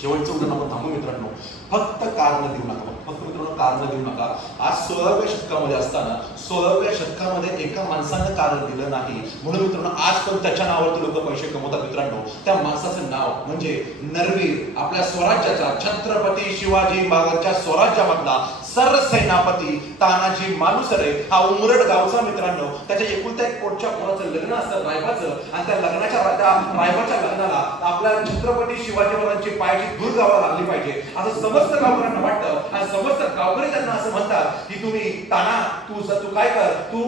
शेवटचं उदाहरण आपण थांबू मित्रांनो. फक्त कारण देऊ नका, फक्त मित्रांनो कारण देऊ नका. आज 16व्या शतकामध्ये असताना 16व्या शतकामध्ये एका माणसानं कारण दिलं नाही म्हणून मित्रांनो आज पण त्याच्या नावावरती लोक पैसे कमवतात मित्रांनो. त्या माणसाचं नाव म्हणजे नरवीर, आपल्या स्वराज्याचा छत्रपती शिवाजी महाराजांच्या स्वराज्यामधला सरसेनापती तानाजी मालुसरे हा उमरड गावचा मित्रांनो. त्याच्या एकुलत्या एक पोटच्या पोराचं लग्न असतं रायबाचं, आणि त्या लग्नाच्या रायबाच्या लग्नाला आपल्या छत्रपती शिवाजी महाराजांची पायाची धूळ गावाला लागली पाहिजे असं समस्त गावकऱ्यांना वाटतं. आणि समस्त गावकरी त्यांना असं म्हणतात की तुम्ही ताना तू काय कर, तू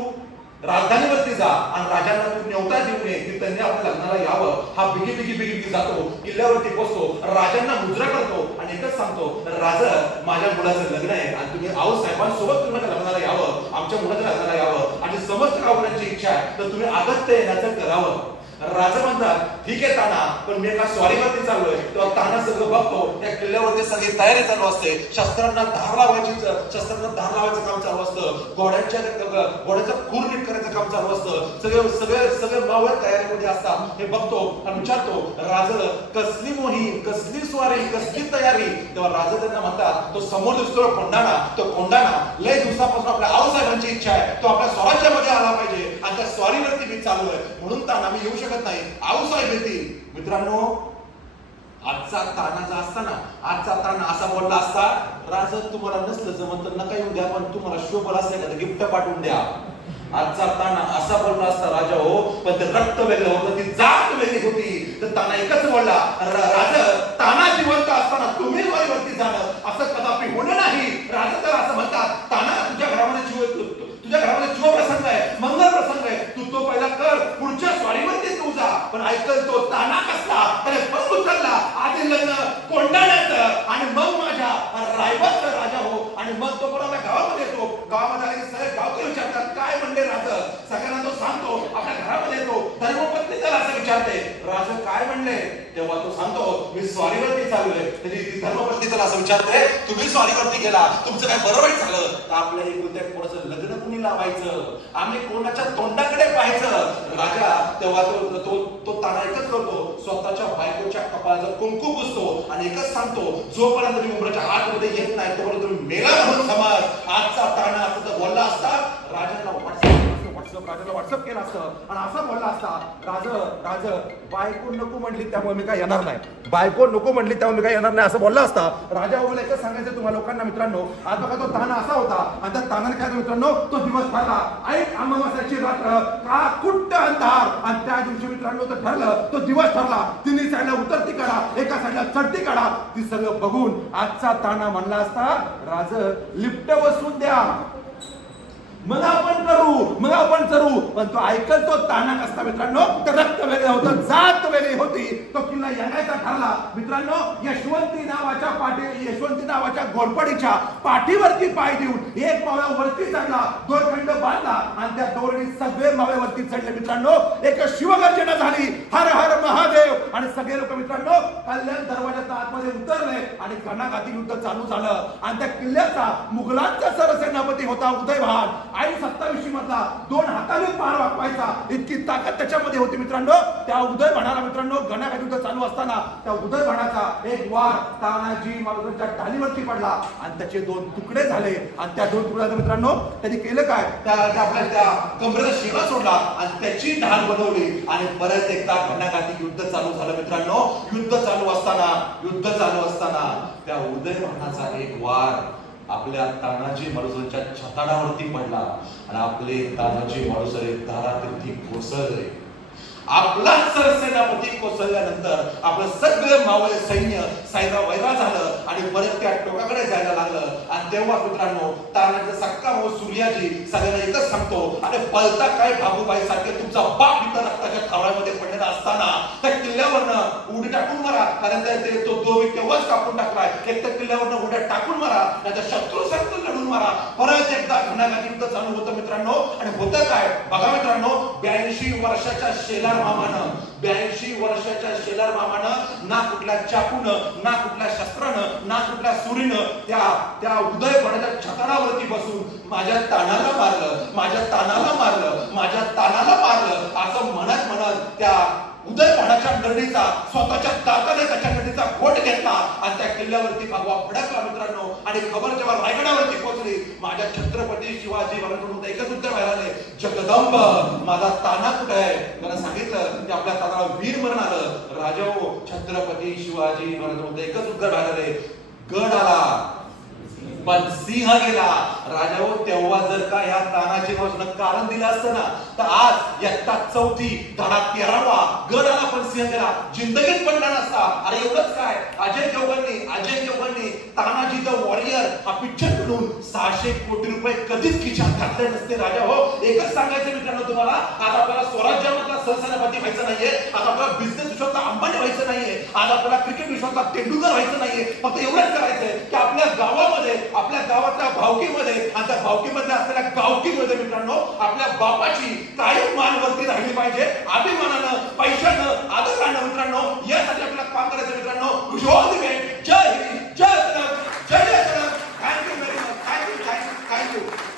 राजधानीवरती जा आणि राजांना तू न्योता देऊन ये की त्यांनी आपल्या लग्नाला यावं. हा बिगी बिगी बिगी बिगी जातो, किल्ल्यावरती पोहोचतो, राजांना मुजरा करतो आणि एकच सांगतो, राजा माझ्या मुलाचं लग्न आहे आणि तुम्ही आऊ साहेबांसोबत तुम्हाला लग्नाला यावं, आमच्या मुलाच्या लग्नाला यावं आणि समस्त गावकऱ्यांची इच्छा आहे तर तुम्ही अगत्य येण्याचं करावं. राजा म्हणतात ठीक आहे ताना, पण मी एका स्वारीवरती चाललोय. तेव्हा ताना सगळं बघतो, त्या किल्ल्यावरती सगळी तयारी चालू असते, शस्त्रांना धार लावायचं काम चालू असतं, घोड्याचा खूर नीट करायचं काम चालू असतं, सगळे मावळे तयारीमध्ये असतात. हे बघतो आणि विचारतो, राजा कसली मोहीम, कसली स्वारी, कसली तयारी. तेव्हा राजा त्यांना म्हणतात, तो समोर दिसतो कोंडाणा, तो कोंडाणा लय दिवसापासून आपल्या आऊसाहेबांची इच्छा आहे, तो आपल्या स्वराज्यामध्ये आला पाहिजे आणि त्या स्वारीवरती मी चालू आहे म्हणून ताना मी येऊ शकत नाही, आऊसाहेब येतील. मित्रांनो आजचा ताना जो असता ना, आजचा ताना असा बोलला असता, राजा तुम्हाला नसलं जमत तर नका येऊ द्या, पण तुम्हाला शोभल असेल का गिफ्ट पाठवून द्या. आजचा ताना असा बोलला असता, राजा हो पण ते रक्त वेगळं होतं, ती जात वेगळी होती. तर ताना एकच बोलला, राजा ताना जिवंत असताना तुम्ही वारीवरती जाणं असं कदापि होणं नाही. राजा तर असं म्हणतात, ताना तुझ्या घरामध्ये जीव प्रसंग आहे, मंगल प्रसंग आहे, तू तो पहिला कर, पुढच्या स्वारीवरती तू जा. पण ऐकल तो ताना कसला, त्याने पण उचलला आधी लग्न कोंडाण्याचं आणि मग माझ्या रायबाचा राजा हो. आणि मग तो पण आपल्या गावामध्ये येतो, गावामध्ये आले की सगळे गावकरी विचारतात काय म्हणले राजा, सगळ्यांना तो सांगतो, आपल्या घरामध्ये येतो, धर्मपत्नी त्याला असं विचारते राजा काय म्हणले, तेव्हा तो सांगतो मी स्वारीवरती चाललोय. त्याची धर्मपत्नी त्याला असं विचारते, तुम्ही स्वारीवरती गेला, तुमचं काय बरोबर झालं तर आपल्या एकुलत्या पोराचं लग्न कुणी लावायचं, आम्ही कोणाच्या तोंडाकडे पाहायचं. राजा तेव्हा तो ताना एकच करतो, स्वतःच्या बायकोच्या कपाळाचं कुंकू पुसतो आणि एकच सांगतो, जोपर्यंत तुम्ही उमराच्या आतमध्ये येत नाही तोपर्यंत तुम्ही मेला म्हणून समज. आजचा ताना असं तर बोलला असता, राजांना व्हॉट्सअप केला असतं आणि असा बोलला असता, राजा बायको नको म्हणली त्यामुळे मी काय येणार नाही, बायको नको म्हणली त्यामुळे मी काय येणार नाही असं बोलला असता. राजा ओला एकच सांगायचं तुम्हाला लोकांना मित्रांनो, आज बघा तो ताना असा होता आणि त्या तानाने काय मित्रांनो, तो दिवस ठरला ऐक अमावास्याची रात्र का कुट्ट अंधार आणि त्या दिवशी मित्रांनो तो ठरलं, तो दिवस ठरला. तिन्ही साईडला उतरती काढा, एका साईडला चढती काढा. ती सगळं बघून आजचा ताना म्हणला असता, राजा लिफ्ट बसवून द्या, मग आपण करू. पण तो ऐकल तो ताना कसला मित्रांनो, तर रक्त वेगळं होतं, जात वेगळी होती. तो किल्ला येण्याचा ठरला मित्रांनो. यशवंती नावाच्या घोरपडीच्या पाठीवरती पाय देऊन एक मावळा वरती चढला, दोरखंड बांधला आणि त्या दोरणी सगळे मावळ्यावरती चढले मित्रांनो. एक शिवगर्जना झाली, हर हर महादेव, आणि सगळे लोक मित्रांनो कल्याण दरवाजाच्या आतमध्ये उतरले आणि घणाघाती युद्ध चालू झालं. आणि त्या किल्ल्याचा मुघलांचा सरसेनापती होता उदयभान. आई 27 मधला 2 हाताने पार वाकवायचा इतकी ताकद त्याच्यामध्ये होती मित्रांनो. त्या उदयभानाला मित्रांनो घणाघाती युद्ध चालू असताना त्या उदयभानाचा एक वार तानाजी महाराजांच्या ढालीवरती पडला आणि त्याचे 2 तुकडे झाले. आणि त्या 2 तुकड्याचं मित्रांनो त्यांनी केलं काय, आपल्या त्या कमरेचा शिरा सोडला आणि त्याची ढाल बनवली आणि परत एकदा घणाघाती युद्ध चालू झालं मित्रांनो. युद्ध चालू असताना त्या उदयभानाचा एक वार आपल्या तानाजी मालुसरेच्या छताडावरती पडला आणि आपले तानाजी मालुसरे दारातील कोसळले. आपला सरसेनापती कोसळल्यानंतर आपलं सगळं मावळे सैन्य सायरा वैरा झालं आणि परत त्या टोकाकडे जायला लागलं. आणि तेव्हा मित्रांनो तानाचा सक्का भाऊ सूर्याजी सगळ्यांना एकच सांगतो, अरे पळता काय भागूबाई सारखे तुमचा बाप इथं रक्ताच्या थावळ्यामध्ये पडलेला असताना त्या किल्ल्यावरनं उडी टाकून मारा, कारण तो दोबी तेव्हाच कापून टाकलाय. एक तर किल्ल्यावरनं उड्या टाकून मारा, नाहीतर शत्रू लढून मारा. परत एकदा घणाघाती युद्ध चालू होतं मित्रांनो. आणि होतं काय बघा मित्रांनो, 82 वर्षाच्या शेलार मामानं ना कुठल्या चाकूनं, ना कुठल्या शस्त्रानं, ना कुठल्या सुरीनं त्या उदयभानाच्या छताडावरती बसून माझ्या तानाला मारलं असं म्हणत त्या उदयभानाच्या नरडीचा स्वतःच्या दाताने त्याच्या नरडीचा स्फोट घेतला आणि त्या किल्ल्यावरती भगवा फडकला मित्रांनो, आणि खबर जेव्हा रायगडावरती पोहोचली, माझ्या छत्रपती शिवाजी महाराजांकडून एकच उत्तर मिळाले, जगदंब माझा ताना कुठे आहे? मला सांगितलं की आपल्या तानाला वीर मरण आलं. राजाओ, छत्रपती शिवाजी महाराजांकडून एकच उत्तर मिळाले, गड आला पण सिंह गेला. राजाओ, तेव्हा जर का या तानाची बाजूनं कारण दिलं असतं ना, तर आज इयत्ता 4थी धडा 13वा गड आला पण सिंह गेला जिंदगीत पडला नसता. अरे एवढंच काय, अजय देवगणने तानाजी द वॉरियर हा पिक्चर बनवून 600 कोटी रुपये कधीच खिशात घातले नसते. राजा हो, एकच सांगायचं मित्रांनो तुम्हाला, आज आपल्याला स्वराज्यामधला सहसेनापती व्हायचं नाहीये, आज आपल्याला बिझनेस विश्वातला अंबानी व्हायचं नाहीये, आज आपल्याला क्रिकेट विश्वातला तेंडुलकर व्हायचं नाहीये. फक्त एवढंच करायचंय की आपल्या गावामध्ये, आपल्या गावातल्या भावकीमध्ये आणि त्या भावकीमध्ये असलेल्या गावकीमध्ये मित्रांनो आपल्या बापाची कायम मानवरती राहिली पाहिजे, अभिमानानं, पैशानं, आदरानं मित्रांनो. यासाठी आपल्याला काम करायचं मित्रांनो. जय हिंद, जय हिंद, जय हिंद, जय जय. Thank you very much, thank you.